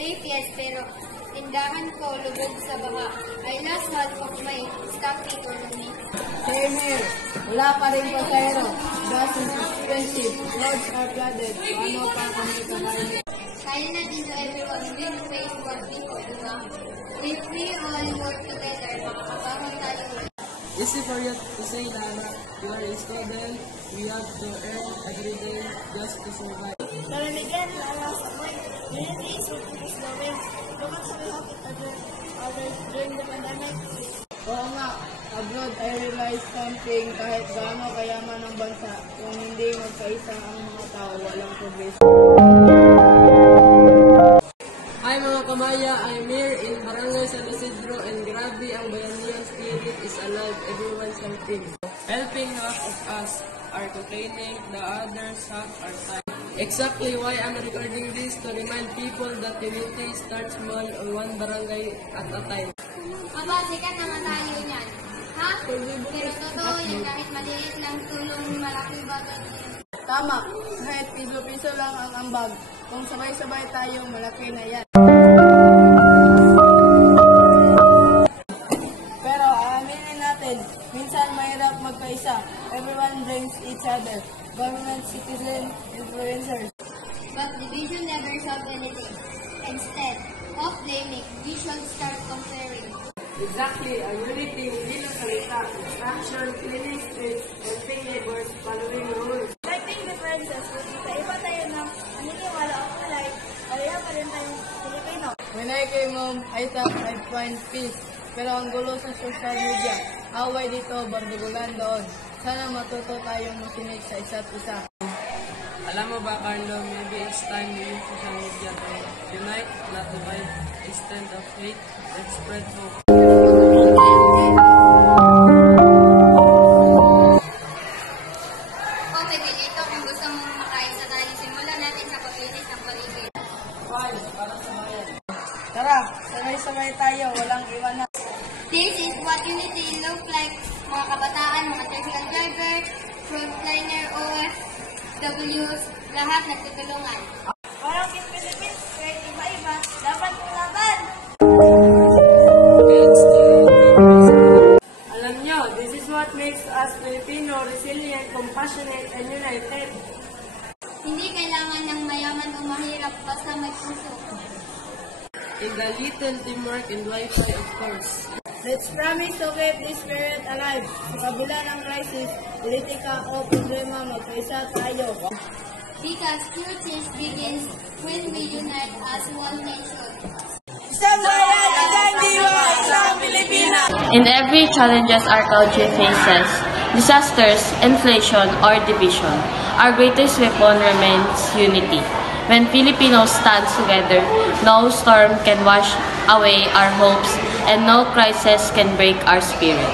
Safe, yes, pero tindahan ko lubog sa baha. I lost half of my stock economy. Same here. Wala pa rin pasahero. Gas is expensive. Roads are flooded. Paano pa kami kakain? Kaya natin to everyone will face what people, di ba? If we all work together, makakabahon tayo. Easy for you to say, Lana. You are a student. We have to earn every day just to survive. Naliligan, Lala, sa point. Unity is what is the way. Look at how we help others during the pandemic. Oo nga, abroad I realize something, kahit gaano kayaman ang bansa, kung hindi magkaisa ang mga tao, walang progress. Hi mga kamaya, I'm here in Barangay San Isidro and grabe ang bayanihan spirit is alive, everyone's helping. Helping half of us are complaining, the others half are time. Exactly why I'm recording this to remind people that unity starts small on one barangay at a time. Aba, sikat naman tayo niyan. Ha? Pero totoo yun, kahit maliit lang tulong, malaki bagay. Tama, kahit piso-piso lang ang ambag. Kung sabay-sabay tayo, malaki na yan. Pero aaminin natin, minsan mahirap magkaisa. Everyone blames each other. Government, citizen, influencers. But division never solves anything. Instead of blaming, we should start comparing. Exactly, a unity hindi lang salita. Action, cleaning streets, helping neighbors, following rules. Respecting differences, iba tayo ng naniniwala o kulay, pareha pa rin tayong Pilipino. When I came home, I thought I'd find peace. Pero ang gulo sa social media, away dito, bardugulan doon. Sana matuto tayong makinig sa isa't isa. Alam mo ba, Carlo, maybe it's time we use social media to unite, not divide. Instead of hate, let's spread hope. Okay, dito kung gusto mong makaisa tayo, simulan natin sa paglinis ng paligid. Fine, para sa bayan. Tara, sabay-sabay tayo, walang iwanan. This is what unity look like. Mga kabataan, mga tricycle driver, frontliner, OFWs, lahat nagtutulungan. Parang in Philippines, kahit iba-iba, dapat kulaban! Alam nyo, this is what makes us Filipino resilient, compassionate, and united. Hindi kailangan ng mayaman o mahirap, basta may puso. In the little teamwork and Wi-Fi, of course. Let's promise to keep this spirit alive. Sa kabila ng crisis, politika o problema, magkaisa tayo. Because true change begins when we unite as one nation. Isang bayan, isang diwa, isang Pilipina! In every challenges our country faces, disasters, inflation, or division, our greatest weapon remains unity. When Filipinos stand together, no storm can wash away our hopes and no crisis can break our spirit.